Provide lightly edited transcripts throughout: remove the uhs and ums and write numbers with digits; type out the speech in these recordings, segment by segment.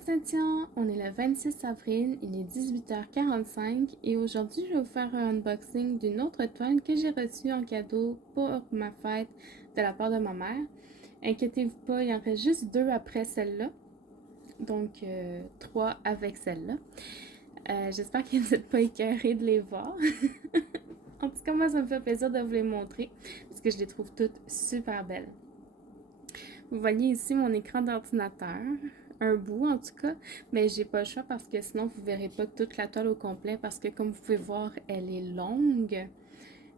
les étudiants, on est le 26 avril, il est 18h45 et aujourd'hui je vais vous faire un unboxing d'une autre toile que j'ai reçue en cadeau pour ma fête de la part de ma mère. Inquiétez-vous pas, il en reste juste 2 après celle-là, donc 3 avec celle-là. J'espère que vous n'êtes pas écœurés de les voir. En tout cas, moi ça me fait plaisir de vous les montrer parce que je les trouve toutes super belles. Vous voyez ici mon écran d'ordinateur, un bout en tout cas, mais j'ai pas le choix parce que sinon vous verrez pas toute la toile au complet parce que comme vous pouvez voir, elle est longue.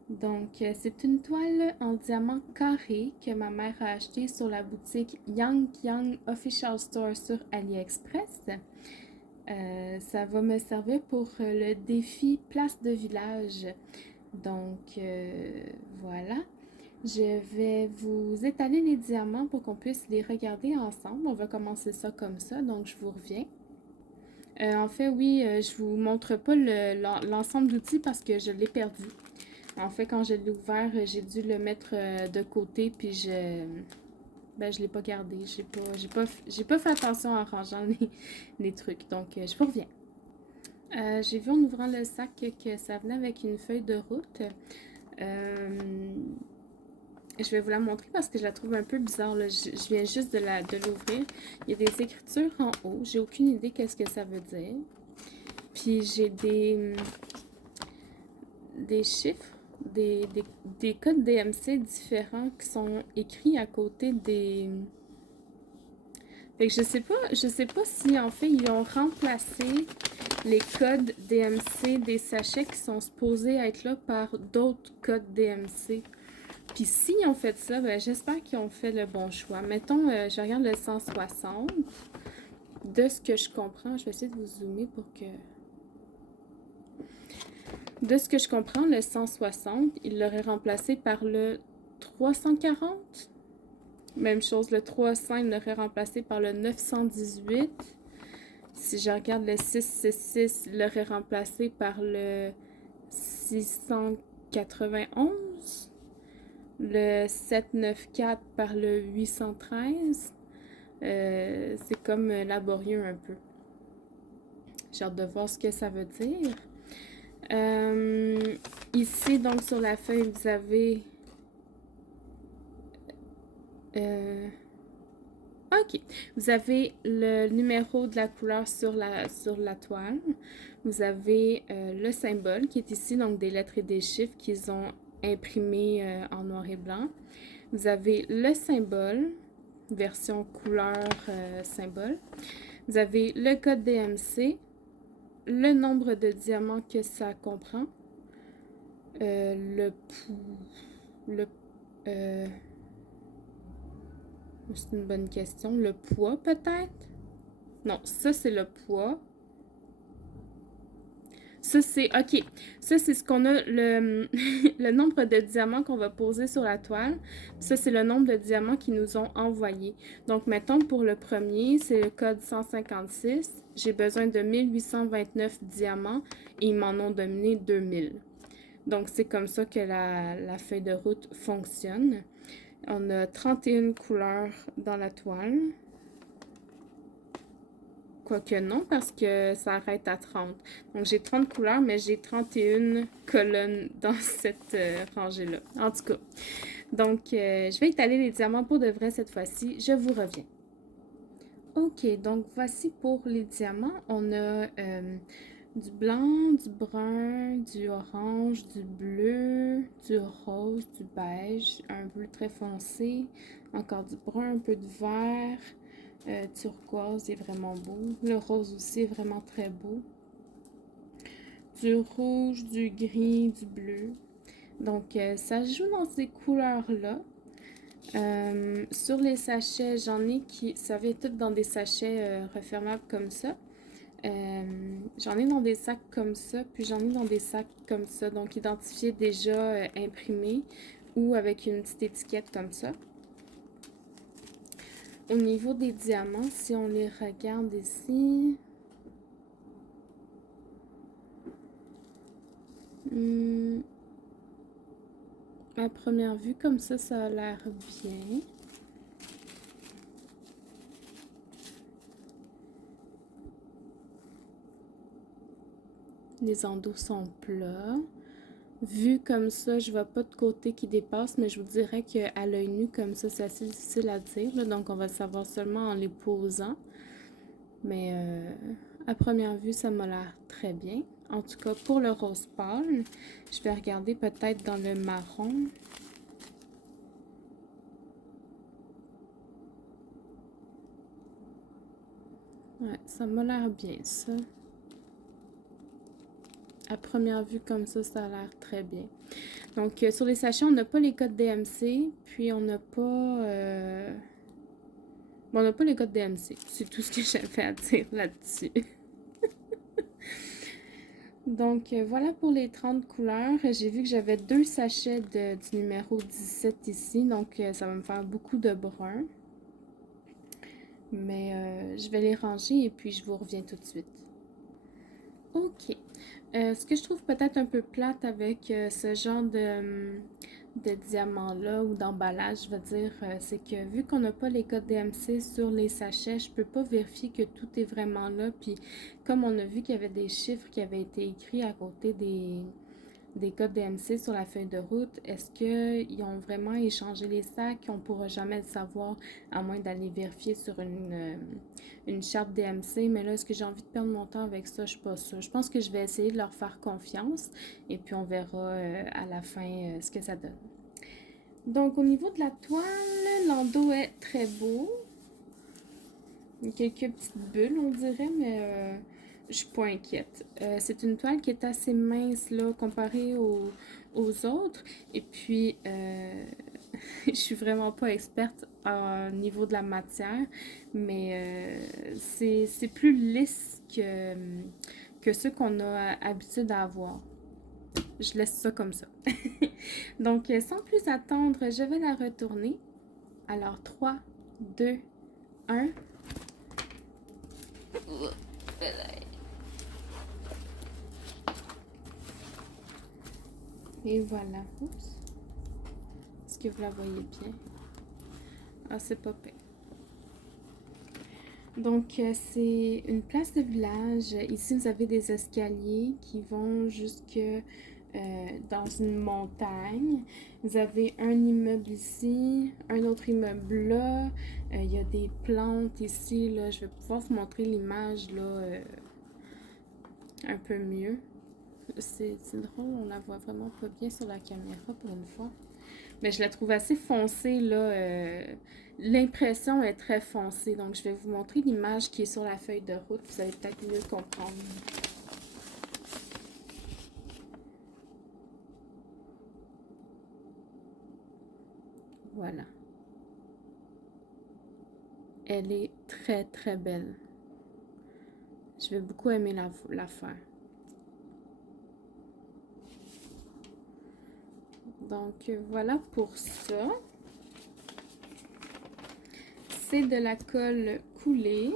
Donc c'est une toile en diamant carré que ma mère a acheté sur la boutique Yang Yang Official Store sur AliExpress. Ça va me servir pour le défi Place de Village. Donc voilà. Je vais vous étaler les diamants pour qu'on puisse les regarder ensemble. On va commencer ça comme ça, donc je vous reviens. En fait, oui, je vous montre pas l'ensemble d'outils parce que je l'ai perdu. En fait, quand je l'ai ouvert, j'ai dû le mettre de côté, puis je l'ai pas gardé. J'ai pas fait attention en rangeant les trucs, donc je vous reviens. J'ai vu en ouvrant le sac que ça venait avec une feuille de route. Je vais vous la montrer parce que je la trouve un peu bizarre. Là. Je viens juste de l'ouvrir. Il y a des écritures en haut. J'ai aucune idée qu'est-ce que ça veut dire. Puis j'ai des chiffres, des codes DMC différents qui sont écrits à côté des... Fait que je sais pas si en fait ils ont remplacé les codes DMC des sachets qui sont supposés être là par d'autres codes DMC. Puis s'ils ont fait ça, ben, j'espère qu'ils ont fait le bon choix. Mettons, je regarde le 160. De ce que je comprends, je vais essayer de vous zoomer pour que... De ce que je comprends, le 160, il l'aurait remplacé par le 340. Même chose, le 300, il l'aurait remplacé par le 918. Si je regarde le 666, il l'aurait remplacé par le 691. Le 794 par le 813. C'est comme laborieux un peu. J'ai hâte de voir ce que ça veut dire. Ici, donc, sur la feuille, vous avez... OK. Vous avez le numéro de la couleur sur la toile. Vous avez le symbole qui est ici, donc des lettres et des chiffres qu'ils ont imprimés en noir et blanc. Vous avez le symbole, version couleur symbole. Vous avez le code DMC, le nombre de diamants que ça comprend, c'est une bonne question. Le poids, peut-être? Non, ça, c'est le poids. Ça, c'est... OK. Ça, c'est ce qu'on a, le nombre de diamants qu'on va poser sur la toile. Ça, c'est le nombre de diamants qu'ils nous ont envoyés. Donc, mettons, pour le premier, c'est le code 156. J'ai besoin de 1829 diamants et ils m'en ont donné 2000. Donc, c'est comme ça que la feuille de route fonctionne. On a 31 couleurs dans la toile. Quoique non, parce que ça arrête à 30. Donc, j'ai 30 couleurs, mais j'ai 31 colonnes dans cette rangée-là. En tout cas. Donc, je vais étaler les diamants pour de vrai cette fois-ci. Je vous reviens. OK, donc voici pour les diamants. On a du blanc, du brun, du orange, du bleu, du rose, du beige, un bleu très foncé, encore du brun, un peu de vert, turquoise est vraiment beau, le rose aussi est vraiment très beau, du rouge, du gris, du bleu. Donc ça joue dans ces couleurs-là. Sur les sachets, j'en ai qui, ça vient tout dans des sachets refermables comme ça. J'en ai dans des sacs comme ça, puis j'en ai dans des sacs comme ça, donc identifiés déjà imprimés ou avec une petite étiquette comme ça. Au niveau des diamants, si on les regarde ici, à première vue, comme ça a l'air bien. Les endos sont plats. Vu comme ça, je vois pas de côté qui dépasse, mais je vous dirais qu'à l'œil nu, comme ça, c'est assez difficile à dire, là, donc on va le savoir seulement en les posant. Mais à première vue, ça m'a l'air très bien. En tout cas, pour le rose pâle, je vais regarder peut-être dans le marron. Ouais, ça m'a l'air bien, ça. À première vue, comme ça a l'air très bien. Donc, sur les sachets, on n'a pas les codes DMC, puis on n'a pas... Bon, on n'a pas les codes DMC. C'est tout ce que j'avais à dire là-dessus. Donc, voilà pour les 30 couleurs. J'ai vu que j'avais 2 sachets du numéro 17 ici, donc ça va me faire beaucoup de brun. Mais je vais les ranger et puis je vous reviens tout de suite. Ok. Ce que je trouve peut-être un peu plate avec ce genre de diamant-là ou d'emballage, je veux dire, c'est que vu qu'on n'a pas les codes DMC sur les sachets, je peux pas vérifier que tout est vraiment là. Puis comme on a vu qu'il y avait des chiffres qui avaient été écrits à côté des codes DMC sur la feuille de route, est-ce qu'ils ont vraiment échangé les sacs? On ne pourra jamais le savoir à moins d'aller vérifier sur une charte DMC. Mais là, est-ce que j'ai envie de perdre mon temps avec ça? Je suis pas sûre. Je pense que je vais essayer de leur faire confiance et puis on verra à la fin ce que ça donne. Donc, au niveau de la toile, l'endos est très beau. Il y a quelques petites bulles, on dirait, mais je suis pas inquiète. C'est une toile qui est assez mince là, comparée aux autres. Et puis, je suis vraiment pas experte au niveau de la matière, mais c'est plus lisse que ceux qu'on a habitude à avoir. Je laisse ça comme ça. Donc, sans plus attendre, je vais la retourner. Alors, 3, 2, 1. Et voilà. Oups. Est-ce que vous la voyez bien? Ah, c'est pas pire. Donc, c'est une place de village. Ici, vous avez des escaliers qui vont jusque dans une montagne. Vous avez un immeuble ici, un autre immeuble là. Il y a des plantes ici. Là. Je vais pouvoir vous montrer l'image là un peu mieux. C'est drôle, on la voit vraiment pas bien sur la caméra pour une fois. Mais je la trouve assez foncée, là. L'impression est très foncée. Donc, je vais vous montrer l'image qui est sur la feuille de route. Vous allez peut-être mieux comprendre. Voilà. Elle est très, très belle. Je vais beaucoup aimer la faire. Donc, voilà pour ça. C'est de la colle coulée.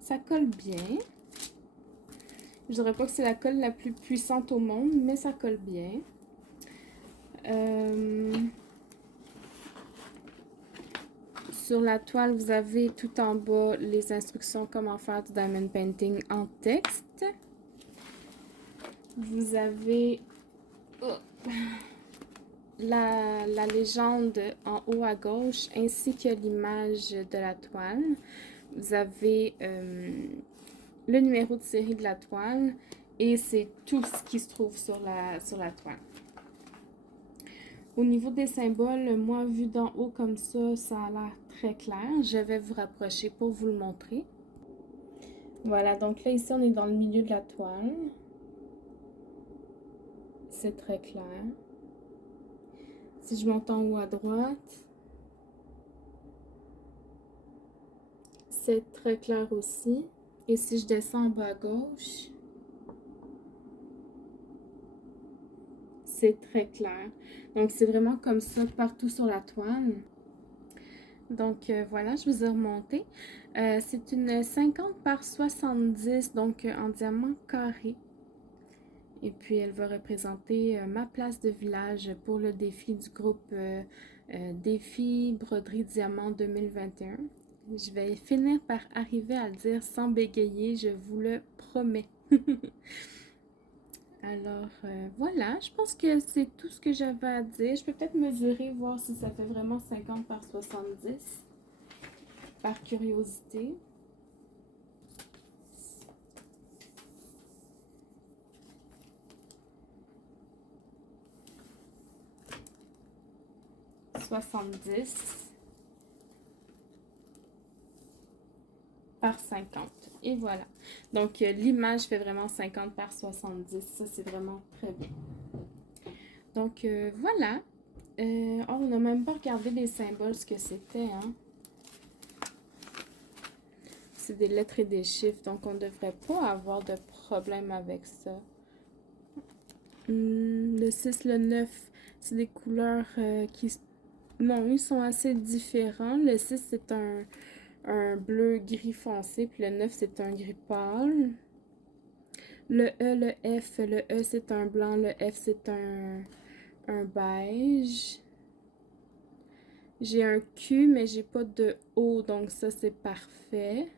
Ça colle bien. Je dirais pas que c'est la colle la plus puissante au monde, mais ça colle bien. Sur la toile, vous avez tout en bas les instructions comment faire du diamond painting en texte. Vous avez la légende en haut à gauche ainsi que l'image de la toile. Vous avez le numéro de série de la toile et c'est tout ce qui se trouve sur la toile. Au niveau des symboles, moi, vu d'en haut comme ça a l'air très clair. Je vais vous rapprocher pour vous le montrer. Voilà, donc là, ici, on est dans le milieu de la toile. C'est très clair. Si je monte en haut à droite, c'est très clair aussi. Et si je descends en bas à gauche, c'est très clair. Donc, c'est vraiment comme ça partout sur la toile. Donc, voilà, je vous ai remonté. C'est une 50 par 70, donc en diamant carré. Et puis, elle va représenter ma place de village pour le défi du groupe défi broderie diamant 2021. Je vais finir par arriver à le dire sans bégayer, je vous le promets. Alors voilà, je pense que c'est tout ce que j'avais à dire. Je peux peut-être mesurer, voir si ça fait vraiment 50 par 70, par curiosité. « 70 par 50. Et voilà. Donc, l'image fait vraiment 50 par 70. Ça, c'est vraiment très bien. Donc, voilà. Oh, on n'a même pas regardé les symboles, ce que c'était, hein. C'est des lettres et des chiffres, donc on ne devrait pas avoir de problème avec ça. Le 6, le 9, c'est des couleurs qui... Non, ils sont assez différents. Le 6, c'est un bleu gris foncé, puis le 9, c'est un gris pâle. Le E, le F, le E, c'est un blanc, le F, c'est un beige. J'ai un Q, mais j'ai pas de O, donc ça, c'est parfait.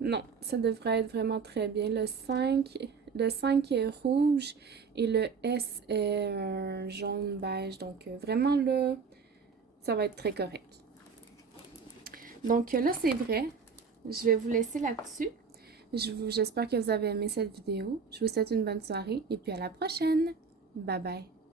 Non, ça devrait être vraiment très bien. Le 5 est rouge et le S est un jaune beige. Donc, vraiment là, ça va être très correct. Donc, là, c'est vrai. Je vais vous laisser là-dessus. J'espère que vous avez aimé cette vidéo. Je vous souhaite une bonne soirée et puis à la prochaine. Bye bye.